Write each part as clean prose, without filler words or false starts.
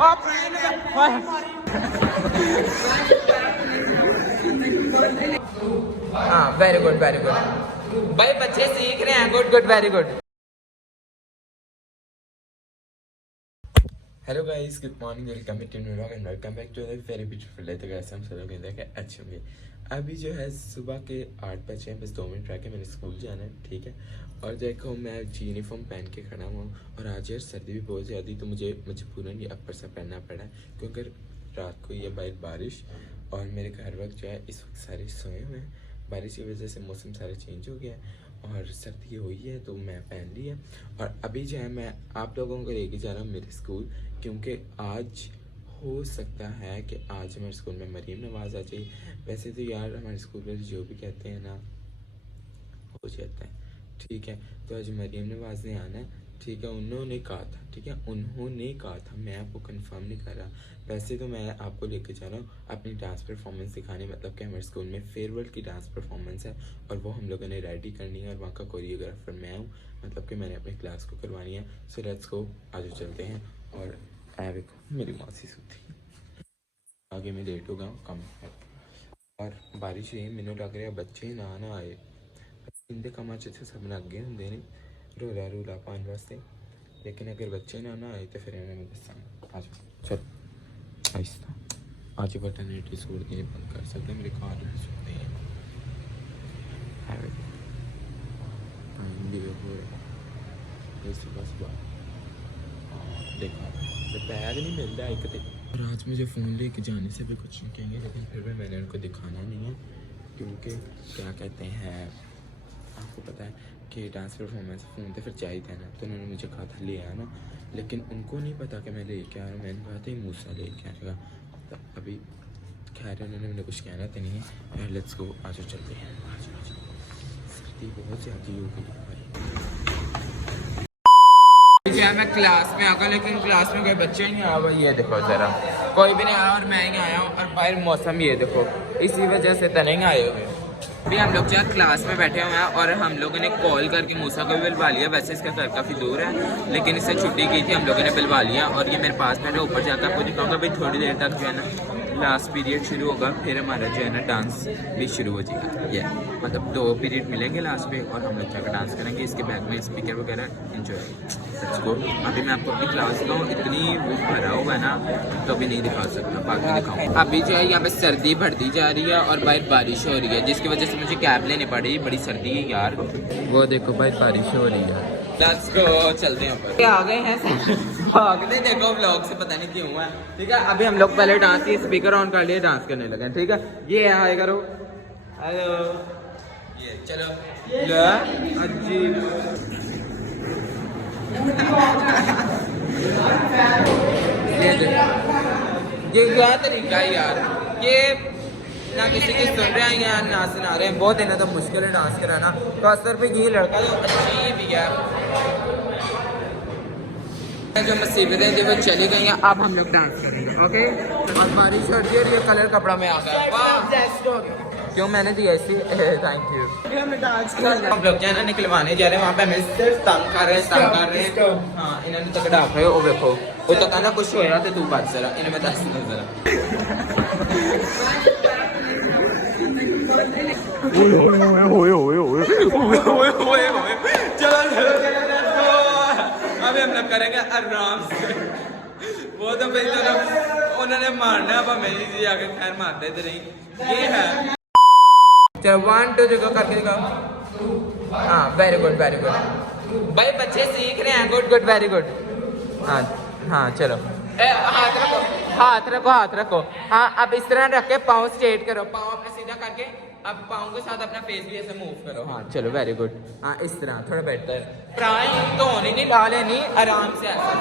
हाँ very good very good भाई, बच्चे सीख रहे हैं। Good good very good. Hello guys, good morning, welcome to new vlog and welcome back to the very beautiful day. तो guys हम सब लोग देखें अच्छे होंगे। अभी जो है सुबह के 8 बजे हैं, बस 2 मिनट रह के मैंने स्कूल जाना है, ठीक है। और देखो मैं यूनिफॉर्म पहन के खड़ा हुआ हूँ और आज यार सर्दी भी बहुत ज़्यादा, तो मुझे पूरा नहीं अपर सा पहनना पड़ा है क्योंकि रात को ये बाहर बारिश और मेरे घर वक्त जो है इस वक्त सारे सोए हुए हैं। बारिश की वजह से मौसम सारा चेंज हो गया है और सर्दी हुई है, तो मैं पहन ली है। और अभी जो है मैं आप लोगों को लेके जा रहा हूँ मेरे स्कूल, क्योंकि आज हो सकता है कि आज हमारे स्कूल में मरीम नवाज आ जाए। वैसे तो यार हमारे स्कूल में जो भी कहते हैं ना हो जाता है, ठीक है। तो आज मरीम नवाज ने आना है, ठीक है। उन्होंने कहा था, ठीक है, उन्होंने कहा था, मैं आपको कंफर्म नहीं कर रहा। वैसे तो मैं आपको लेके जा रहा हूँ अपनी डांस परफॉर्मेंस दिखाने, मतलब कि हमारे स्कूल में फेयरवेल की डांस परफॉर्मेंस है और वो हम लोगों ने रेडी करनी है और वहाँ का कोरियोग्राफर मैं हूँ, मतलब कि मैंने अपनी क्लास को करवानी है। सो लेट्स गो, आज चलते हैं। और देखो मेरी मौसी सूती आगे मैं लेट हो गया हूँ कम है और बारिश है, मैंने लग रहा है बच्चे ना आए इंदे कम अच्छे से सब लगे होंगे ने रोला रूला पाने वास्ते, लेकिन अगर बच्चे ना आए तो फिर मैं दसा। आज चल आहिस्ता, आज बटन सूट नहीं बंद कर सकते, मेरे कार में सूते हैं। सुबह सुबह देखा पैर नहीं मिलता एक तो। और आज मुझे फ़ोन लेके जाने से भी कुछ नहीं कहेंगे, लेकिन फिर भी मैंने उनको दिखाना नहीं है क्योंकि क्या कहते हैं, आपको पता है कि डांस परफॉर्मेंस फ़ोन तो फिर चाहिए था ना, तो उन्होंने मुझे कहा था ले आना, लेकिन उनको नहीं पता कि मैं लेके आ रहा हूँ। मैंने कहा था मूसा लेके आएगा, तो अभी खैर उन्होंने मुझे कुछ कहना तो नहीं है। लेट्स गो, आज चलते हैं। आज सर्दी बहुत ज़्यादा हो गई भाई। मैं क्लास में आ गया, लेकिन क्लास में कोई बच्चे नहीं आया भाई, ये देखो ज़रा कोई भी नहीं आया और मैं ही आया हूँ। और बाहर मौसम ये देखो, इसी वजह से तो नहीं आए हुए। अभी हम लोग जो क्लास में बैठे हुए हैं और हम लोगों ने कॉल करके मूसा को भी बुलवा लिया। वैसे इसका घर काफ़ी दूर है, लेकिन इससे छुट्टी की थी, हम लोगों ने बुलवा लिया। और ये मेरे पास में ऊपर जाकर आपको दिखाऊंगा भाई, थोड़ी देर तक जो है ना लास्ट पीरियड शुरू होगा, फिर हमारा जो है ना डांस भी शुरू हो जाएगा। ये मतलब 2 पीरियड मिलेंगे लास्ट पे और हम लोग जाकर डांस करेंगे। इसके बैक में स्पीकर वगैरह इंजॉय। Let's go. अभी मैं आपको अपनी क्लास का इतनी वो भरा हुआ है ना, तो अभी नहीं दिखा सकता, बाकी दिखाऊंगा। अभी जो है यहाँ पे सर्दी बढ़ती जा रही है और बाहर बारिश हो रही है, जिसकी वजह से मुझे कैब लेनी पड़ी। बड़ी सर्दी है यार, वो देखो भाई बारिश हो रही है। लेट्स गो, चलते हैं ऊपर। आ गए हैं भागने, देखो व्लॉग से पता नहीं क्यों है, ठीक है। अभी हम लोग पहले डांस की स्पीकर ऑन कर लिए, डांस करने लगे, ठीक है। ये है, हाय करो, हेलो, ये चलो ये क्या तरीका है यार, ये ना किसी की सुन रहे हैं या ना सुना रहे हैं। बहुत इन्हें तो मुश्किल है डांस कराना, खासतौर पे ये लड़का तो अजीब ही है। जो मुसीबतें थी वो चली गई हैं, अब हम लोग डांस करेंगे, ओके। और बारिश हो रही है और ये कलर कपड़ा में आ गया, क्यों मैंने दिया इसी, थैंक यू। हम लोग जो है ना निकलवाने जा रहे हैं, वहाँ पे हमें सिर्फ तंग कर रहे हैं। हाँ, इन्होंने तक डाक रहे हो, वो देखो वो तो कहना कुछ होया तो तू बात जरा इन्हें बता जरा। चलो अभी हम लोग करेंगे आराम से, वो तो भाई उन्होंने मारना, अब हमें जी आगे खैर मारते तो नहीं। ये है, चलो 1 2 3 करके दिखाओ। हाँ वेरी गुड वेरी गुड भाई, बच्चे सीख रहे हैं। Good good very good. हाँ हाँ चलो, हाथ रखो हाथ रखो हाथ रखो। हाँ अब इस तरह रख के पाँव स्ट्रेट करो, पाँव अपना सीधा करके अब पाँव के साथ अपना फेस भी ऐसे मूव करो। हाँ चलो वेरी गुड। हाँ इस तरह थोड़ा बेटर है। प्राय तो होनी नहीं, ला लेनी आराम से ऐसा।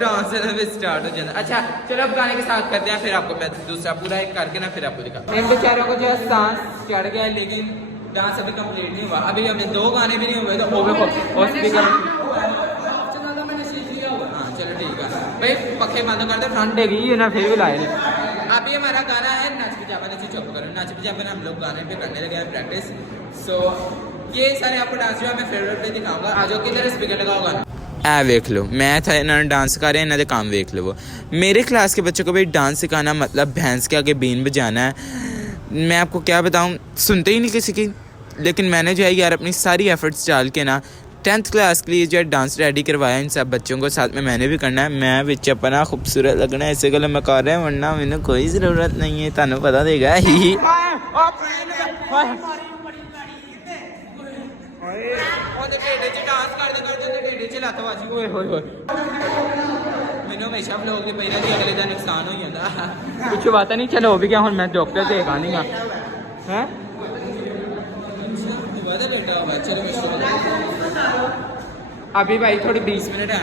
डांस स्टार्ट हो जाता। अच्छा चलो अब गाने के साथ करते हैं, फिर आपको मैं दूसरा पूरा एक करके ना फिर आपको दिखा। इन बेचारों को जो है सांस चढ़ गया, लेकिन डांस अभी कंप्लीट नहीं हुआ। अभी हमें 2 गाने भी नहीं हुए तो और स्पीकर। हाँ चलो ठीक है भाई, पखे बंद कर दो, ठंड है ना, फिर भी लाए नहीं। अभी हमारा गाना है नच पिजामा नची चुप करो। नच पिजामा हम लोग गाने पे करने लगे हैं प्रैक्टिस। सो ये सारे आपको डांस जो है मैं फेवरेट पे दिखाऊंगा। आ जाओ, किधर स्पीकर लगा होगा ऐ वेख लो, मैं था इन्होंने डांस कर रहे हैं, इन्होंने काम वेख लो। वो मेरे क्लास के बच्चों को भी डांस सिखाना मतलब भैंस के आगे बीन बजाना है। मैं आपको क्या बताऊं, सुनते ही नहीं किसी की। लेकिन मैंने जो है यार अपनी सारी एफर्ट्स डाल के ना 10th क्लास के लिए जो है डांस रेडी करवाया इन सब बच्चों को। साथ में मैंने भी करना है, मैं बिच अपना खूबसूरत लगना है, इसे गल मैं कर रहा हूँ, वरना मैंने कोई ज़रूरत नहीं है, तुहानू पता देगा ही। मैंने हमेशा ब्लॉग के पहले दी अगले का नुकसान हो जाता कुछ बात नहीं। चलो हो भी क्या, मैं डॉक्टर से एक आनी हैं। अभी भाई थोड़ी 20 मिनट है,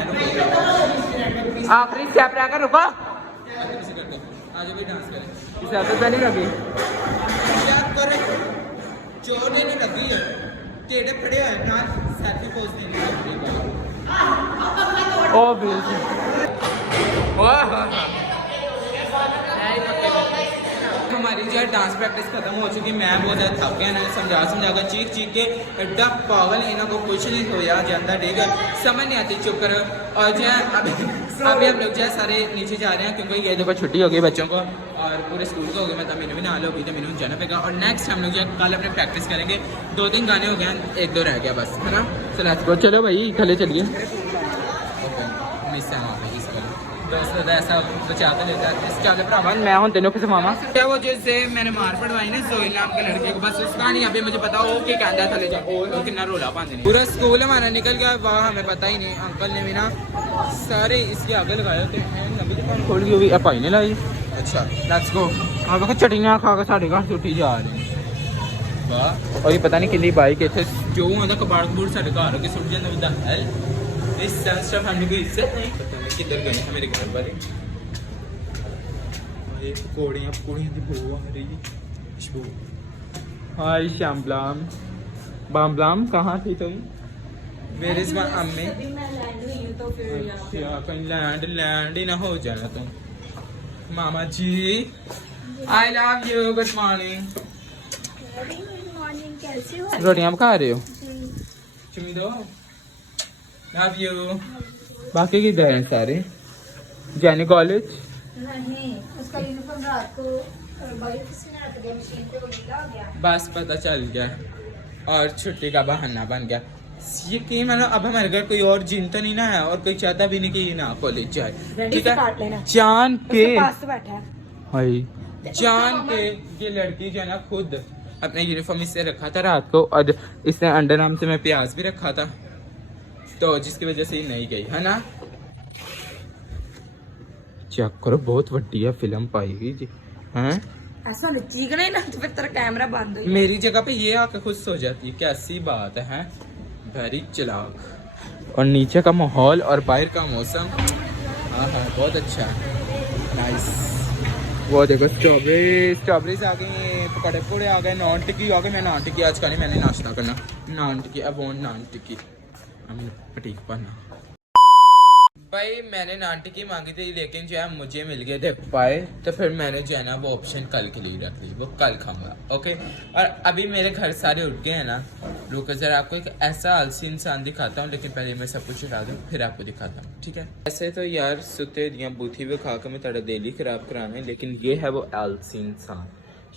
आखिरी स्टेप रह कर रुको। आज भी डांस करें, इस तो पहले लगी चोट नहीं लगी है, टेढ़े खड़े हैं ना, सेल्फी पोज देनी है। ओ बिल्कुल हमारी जो है डांस प्रैक्टिस खत्म हो चुकी। मैं बहुत ज़्यादा थक गया ना, समझा कर चीख के एड्डा पागल इन्हों को कुछ नहीं होया जाता, ठीक है, समझ नहीं आती, चुप करो। और जो है अभी हम लोग जो है सारे नीचे जा रहे हैं क्योंकि ये देखो छुट्टी हो गई बच्चों को और पूरे स्कूल को हो गया। मतलब मैंने भी ना होगी तो मैंने जाना पड़ेगा। और नेक्स्ट हम लोग जो है कल अपने प्रैक्टिस करेंगे। 2-3 गाने हो गए, 1-2 रह गया बस, है ना। तो लेट्स गो, चलो भाई खले चलिए। ऐसा बचाते लेता है इसके भरावा, मैं हूँ तेनों किसे मामा क्या वो जैसे मैंने मार पड़वाई ना सोहेल नाम के लड़के को, बस उसका नहीं अभी मुझे पता वो क्या कहता था, ले जाओ कितना रोला पाते नहीं। पूरा स्कूल हमारा निकल गया, वहाँ हमें पता ही नहीं। अंकल ने भी ना सारे इसके आगे लगाए होते हैं, नवी दुकान खोल गई होगी, भाई ने लाई। अच्छा लेट्स गो। हाँ देखो चटनियाँ खा के साढ़े घर सुटी जा रही हैं, वाह। और ये पता नहीं कितनी बाइक इतने जो होता कबाड़ कबूड़ साढ़े घर के सुट जाता है। इस फैमिली को इज्जत नहीं, पता नहीं किधर गए हैं मेरे घर वाले। ये पकौड़ियाँ दी बू आ रही खुशबू। हाय श्यामलाम बामलाम, कहाँ थी तुम? वेयर इज माय अम्मी? अच्छा कहीं लैंड ही ना हो जाना तुम। मामा ji I love you, good morning. रोटियाँ खा रहे हो? चुमी दो, लव यू। बाकी किधर हैं सारे? जाने कॉलेज? नहीं, उसका यूनिफॉर्म रात को किसी ने रख दिया मशीन पे, वो गीला हो गया। बस पता चल गया और छुट्टी का बहाना बन गया। ये कि मतलब अब हमारे घर कोई और जिन तो नहीं ना है और कोई चाहता भी नहीं कि ये ना कॉलेज जाए, ठीक है। जान के हाय जान के ये लड़की जो है ना खुद अपने यूनिफॉर्म इससे रखा था रात को, और इसने अंडर नाम से मैं प्याज भी रखा था, तो जिसकी वजह से ही नहीं गई, है ना। चेक करो बहुत वड्डी है फिल्म पाई हुई जी, हैं ऐसा चीखना ही ना तो फिर तेरा कैमरा बंद हो। मेरी जगह पे ये आके खुश हो जाती है, कैसी बात है वेरी चालाक। और नीचे का माहौल और बाहर का मौसम हाँ बहुत अच्छा है, नाइस। वो देखो स्ट्रॉबेरीज आ गई, पकौड़े पूड़े आ गए, नान टिक्की आ गई। मैं नान टिक्की आज का नहीं, मैंने नाश्ता करना नान टिक्की, अब नान टिक्की पटीक पाना। भाई मैंने नान टिक्की मांगी थी लेकिन जो है मुझे मिल गए थे पाए, तो फिर मैंने जो है ना वो ऑप्शन कल के लिए रख ली, वो कल खाऊंगा, ओके। और अभी मेरे घर सारे उठ गए हैं ना, रुको जरा आपको एक ऐसा आलसी इंसान दिखाता हूँ, लेकिन पहले मैं सब कुछ उठा दूँ फिर आपको दिखाता हूँ, ठीक है। ऐसे तो यार सुते दिया बूथी भी खा कर मैं तेरा दिल ही खराब कराना है, लेकिन ये है वो आलसी इंसान।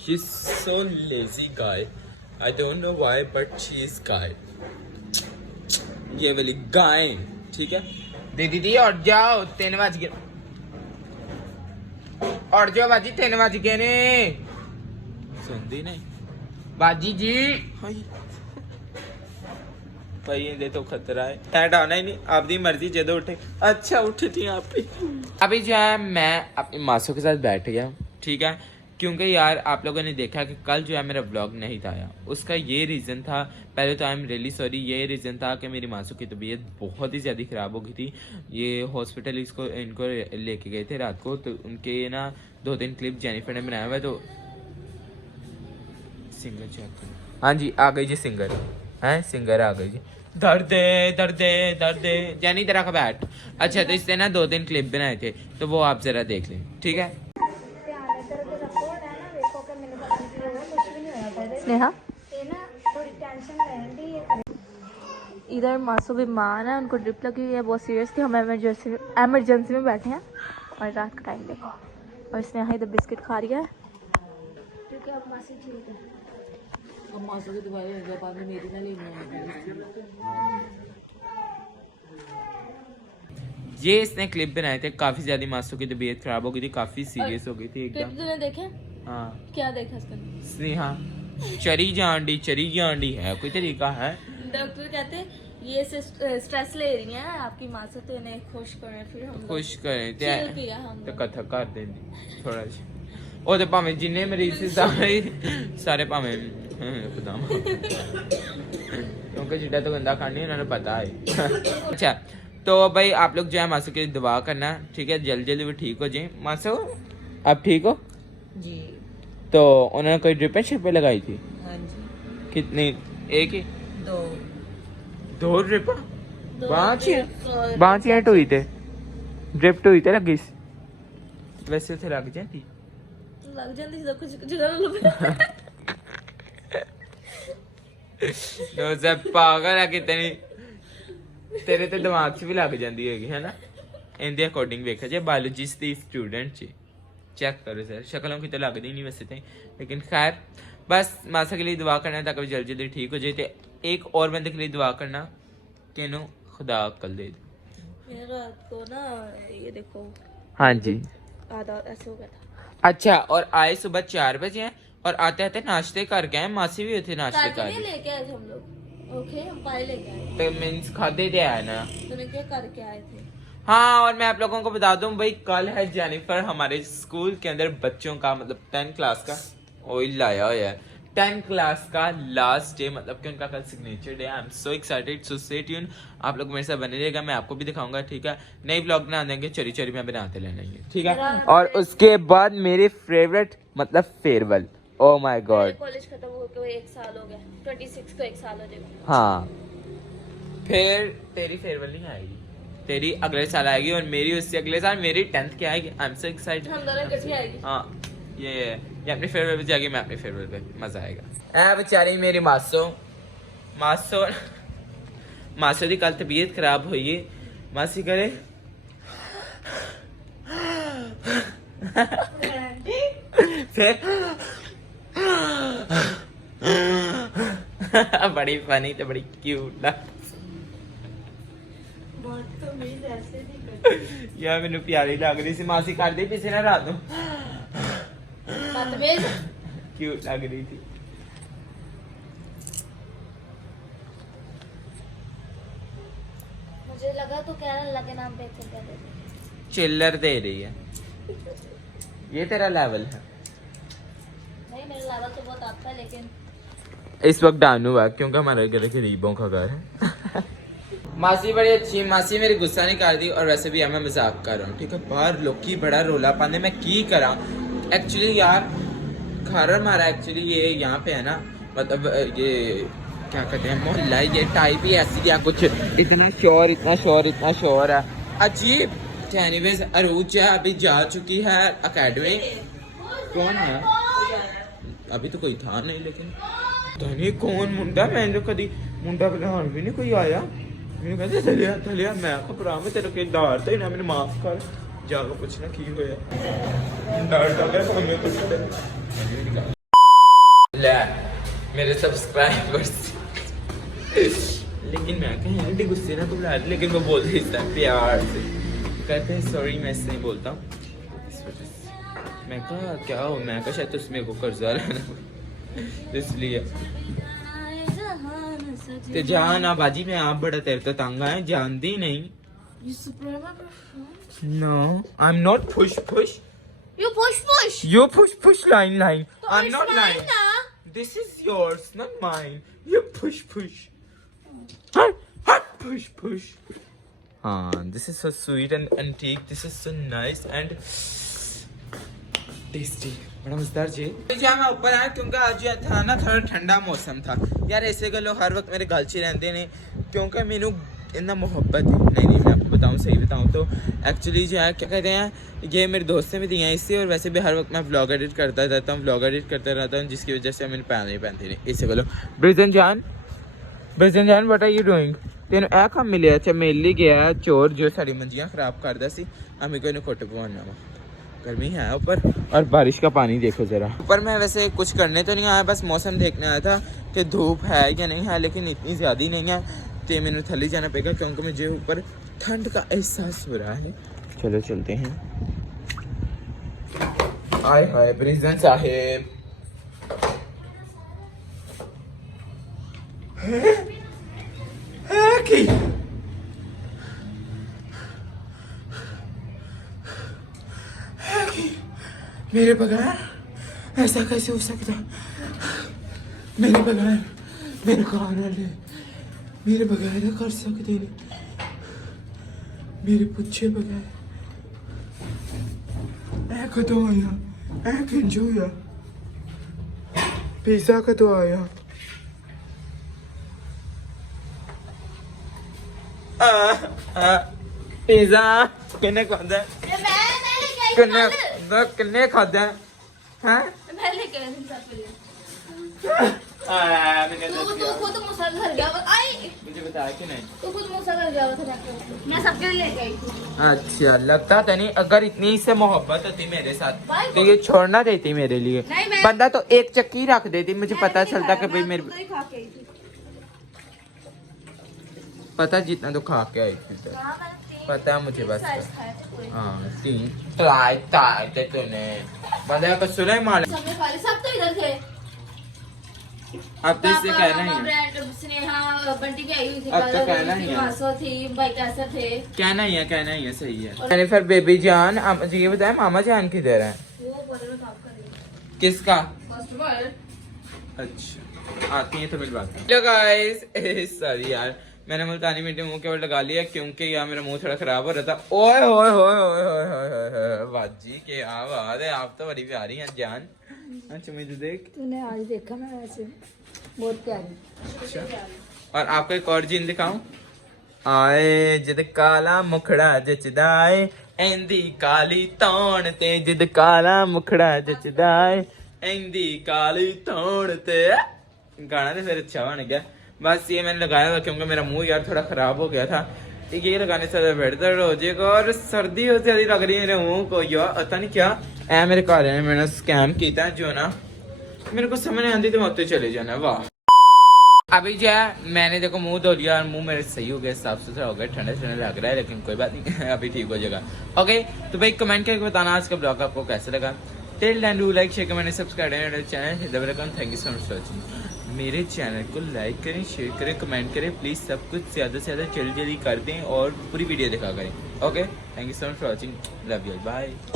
She is so lazy guy, I don't know why but she is guy, ये वाली गाय, ठीक है। दीदी और जाओ 3 बज गए, और जाओ बाजी 3 बज गए ने, सुनती नहीं बाजी जी। भाई ये तो खतरा है, ऐड आना ही नहीं, आपकी मर्जी जदों उठे। अच्छा उठी थी आप भी। अभी जो है मैं अपनी मासू के साथ बैठ गया, ठीक है, क्योंकि यार आप लोगों ने देखा कि कल जो है मेरा व्लॉग नहीं था आया। उसका ये रीज़न था, पहले तो आई एम रियली सॉरी, ये रीज़न था कि मेरी मासू की तबीयत बहुत ही ज़्यादा ख़राब हो गई थी। ये हॉस्पिटल इनको लेके गए थे रात को, तो उनके ना 2-3 क्लिप जेनिफर ने बनाया हुआ है, तो सिंगर चेक करो। हाँ जी आ गई जी सिंगर, हैं सिंगर आ गई जी। दर्दे दर्दे दर्दे जैनी तरह का बैठ। अच्छा तो इससे ना 2-3 क्लिप बनाए थे, तो वो आप ज़रा देख लें, ठीक है। स्नेहा ये ना थोड़ी टेंशन रहती है, इधर मासू बीमार है, उनको ड्रिप लगी हुई है, बहुत सीरियस थी। हम एमरजेंसी में बैठे हैं और रात का टाइम देखो। और इसने यहाँ इधर बिस्किट खा रही है क्योंकि अब मासी ठीक है। अब मासू की दवाई हो गया, बाद में मेरी ना लेनी ये इसने क्लिप बनाए थे, काफी ज्यादा मासू की तबीयत खराब हो गई थी, काफी सीरियस हो गई थी एकदम। तूने देखे? हाँ क्या देखा इसका? स्नेहा चरी जांडी है, कोई तरीका है? डॉक्टर कहते हैं ये स्ट्रेस ले रही हैं आपकी माँ से, तो इन्हें खुश करें, फिर हम खुश करें chill किया हम तो लोग। कथा कर देनी थोड़ा जिहा। ਉਹ ਤੇ ਭਾਵੇਂ ਜਿੰਨੇ ਮਰੀਜ਼ ਸੀ ਸਾਰੇ ਭਾਵੇਂ ਖੁਦਾ क्योंकि जिड्डा तो गंदा खानी है, उन्हें पता है। अच्छा तो भाई आप लोग जो है मासू की दुआ करना, ठीक है, जल्दी जल्दी वो ठीक हो जाए। मासू आप ठीक हो जी। तो उन्होंने कोई ड्रिपें शिपें लगाई थी? हाँ जी। कितनी? एक ही? दो ड्रिप बांचियां टोई थे, ड्रिप टोई थे लगी सी। वैसे थे लग जाती कुछ जगह लग नो सब पागल है कितनी, तेरे ते दिमाग च भी लग जाती है है ना। इनके अकॉर्डिंग देखा जाए बायोलॉजिस्ट की स्टूडेंट ची चेक करो सर, शक्लों की तो लगती नहीं वैसे तो, लेकिन खैर बस मासा के लिए दुआ करना ताकि वो जल्दी जल्दी ठीक हो जाए। तो एक और बंदे के लिए दुआ करना कि नो खुदा अक्ल दे दे। रात को ना ये देखो, हाँ जी आधा ऐसे हो गया था। अच्छा और आए सुबह 4 बजे हैं और आते आते नाश्ते कर गए। मासी भी होते नाश्ते कर करके लेके आए थे हम लोग। ओके, हम पाए लेके आए। तो मीन्स खाते थे आए ना। तूने क्या करके आए थे? हाँ और मैं आप लोगों को बता दूं भाई, कल है जेनिफर हमारे स्कूल के अंदर बच्चों का मतलब 10 क्लास का ऑयल लाया हुआ है। 10 क्लास का लास्ट डे, मतलब कि उनका कल signature day. I am so excited, so stay tune. आप लोग मेरे साथ बने रहिएगा, मैं आपको भी दिखाऊंगा, ठीक है। नई व्लॉग बना देंगे, चोरी चोरी में बनाते लेंगे, ठीक है। और उसके बाद मेरी फेवरेट मतलब farewell. Oh my God, college खत्म होके 1 साल हो गया, 26 को 1 साल हो जाएगा। हाँ फिर तेरी फेयरवेल नहीं आएगी, तेरी अगले साल आएगी और मेरी उससे अगले साल मेरी 10th की आएगी। I am so excited. हम दोनों इकट्ठी आएगी। हाँ ये अपनी फेयरवेल पे जाएगी, मैं अपनी फेयरवेल पे, मजा आएगा। ए बेचारी मेरी मासो दी कल तबीयत खराब हुई है, मासी करे फिर बड़ी फनी तो बड़ी क्यूट यार, मैनू प्यारी लग रही सी। मासी कर दी पिछे ना रात ਨੂੰ क्यूट लग रही थी। मुझे लगा तो क्या अल्लाह के नाम पे कर दे। चिल्लर दे रही है, ये तेरा लेवल है। नहीं, मेरा लेवल तो बहुत आता है, लेकिन इस वक्त डाउन हुआ क्योंकि हमारे घर गरीबों का घर है। मासी बड़ी अच्छी, मासी मेरी गुस्सा नहीं कर दी। और वैसे भी मैं मजाक कर रहा हूँ, ठीक है। बाहर लोग बड़ा रोला पाने, मैं की करा एक्चुअली यार। घर हमारा एक्चुअली ये यहाँ पे है ना, मतलब ये क्या कहते हैं मोहल्ला, ये टाइप ही ऐसी है कुछ। इतना शोर है अजीब। एनीवेज अरूज अभी जा चुकी है एकेडमी। कौन है? अभी तो कोई था नहीं, लेकिन तो नहीं कौन मुंडा, मैं तो कभी मुंडा पहचान भी नहीं कोई आया। मैंने कहते थलिया मैं भरा में तेरे के दार तो ना, मैंने माफ कर जाकर पूछना की होया। ले मेरे सब्सक्राइबर्स लेकिन मैं कहीं गुस्से ना तो बुला, लेकिन वो बोलते इस प्यार से, कहते हैं सॉरी मैं इससे नहीं बोलता हूँ इस वजह से। मैं कहा क्या हो, मैं कहा शायद उसमें को कर्जा लेना इसलिए। ते जान आ बाजी, मैं आप बड़ा तेरे तो तंग आए, जानती नहीं। No I am not push You push. you push line तो I'm it's not mine lying. ना। This is yours, not mine. You push. Push. This is so sweet and antique. This is so nice and tasty. बड़ा मजेदार जी। जहाँ मैं ऊपर आया क्योंकि आज ये था ना थोड़ा ठंडा मौसम था यार। ऐसे गलो हर वक्त मेरे गल च रहते ने क्योंकि मैनू इतना मोहब्बत है। नहीं मैं आपको बताऊँ, सही बताऊँ तो एक्चुअली जो है क्या कहते हैं, ये मेरे दोस्त से भी दिए हैं इससे। और वैसे भी हर वक्त मैं व्लॉग एडिट करता रहता हूँ, जिसकी वजह से मैंने पहन नहीं इसे बोलो। ब्रिजन जान व्हाट आर यू डूइंग? ਤੈਨੂੰ ਇਹ ਕੰਮ ਮਿਲਿਆ ਚਮੇਲੀ ਗਿਆ ਚੋਰ ਜੋ ਸਾਡੀ ਮੰਜੀਆਂ खराब करता सी हमें को इन्हें कोटे पवाना वा गर्मी है ऊपर और बारिश का पानी देखो ज़रा ऊपर मैं वैसे कुछ करने तो नहीं आया बस मौसम देखने आया था कि धूप है या नहीं है लेकिन इतनी ज़्यादा नहीं है तो मैंने थली जाना पड़ेगा क्योंकि मुझे ऊपर ठंड का एहसास हो रहा है चलो चलते हैं हाय हाय प्रेसिडेंट साहेब मेरे बगैर ऐसा कैसे हो सकता मेरे बगैर मेरे घर वाले मेरे बगैर कर सकते नहीं मेरे पूछे बगैर ऐ कदों आया ऐ किंज होया पिज़्ज़ा कदों आया पिज़्ज़ा किन्ने खादा किन्ने खादा हैं मैं लेके आई थी सब पहले तू खुद मुसल घर गया आई मुझे बताया कि नहीं तू खुद मुसल घर गया था मैं सबके लिए लेके आई थी अच्छा लगता था नहीं अगर इतनी से मोहब्बत होती मेरे साथ तो ये छोड़ना देती मेरे लिए बंदा तो एक चक्की रख देती मुझे पता चलता कि भाई मेरे पता जितना तो खा के आई थी पता मुझे बस हाँ 3 ट्राई थे तूने बंदा का सुने माल सब तो इधर थे अब तो इससे कहना ही है ब्रांड स्नेहा बंटी भी आई हुई थी अब तो कहना ही है मासो थी भाई कैसे थे कहना ही है सही है मैंने फिर बेबी जान मुझे ये बताया मामा जान किधर है वो बोले में काम कर रही है किसका कस्टमर अच्छा आती है तो मिलवाते हैं। हेलो गाइस सॉरी यार मैंने मुल्तानी मिट्टी मुंह के ऊपर लगा लिया क्योंकि यार मेरा मुंह थोड़ा खराब हो रहा था ओए होए होए होए होए होए बाजी के आवाज है आप तो बड़ी प्यारी हैं जान अच्छा मुझे देख तूने आज देखा मैं वैसे बहुत प्यारी अच्छा और आपको एक और जीन दिखाऊं आए जिद काला मुखड़ा जचदाए एंदी काली तौण ते जिद काला मुखड़ा जचदाए एंदी काली तौण ते गाना तो फिर अच्छा बन गया बस ये मैंने लगाया था क्योंकि मेरा मुंह यार थोड़ा खराब हो गया था ये लगाने से बेहतर हो जाएगा और सर्दी हो ज्यादा लग रही है मेरे मुंह को यार पता नहीं क्या ऐ मेरे घर ने मैंने स्कैम किया जो ना मेरे को समझ नहीं आती तो मैं उत्ते चले जाना वाह अभी जो है मैंने देखो मुंह धो लिया और मुंह मेरे सही हो गया साफ सुथरा हो गया ठंडा ठंडा लग रहा है लेकिन कोई बात नहीं अभी ठीक हो जाएगा ओके तो भाई कमेंट करके बताना आज का ब्लॉग आपको कैसा लगा till then do like share comment subscribe channel thank you so much for watching मेरे चैनल को लाइक करें शेयर करें कमेंट करें प्लीज़ सब कुछ ज़्यादा से ज़्यादा जल्दी जल्दी कर दें और पूरी वीडियो दिखा करें okay thank you so much for watching love you bye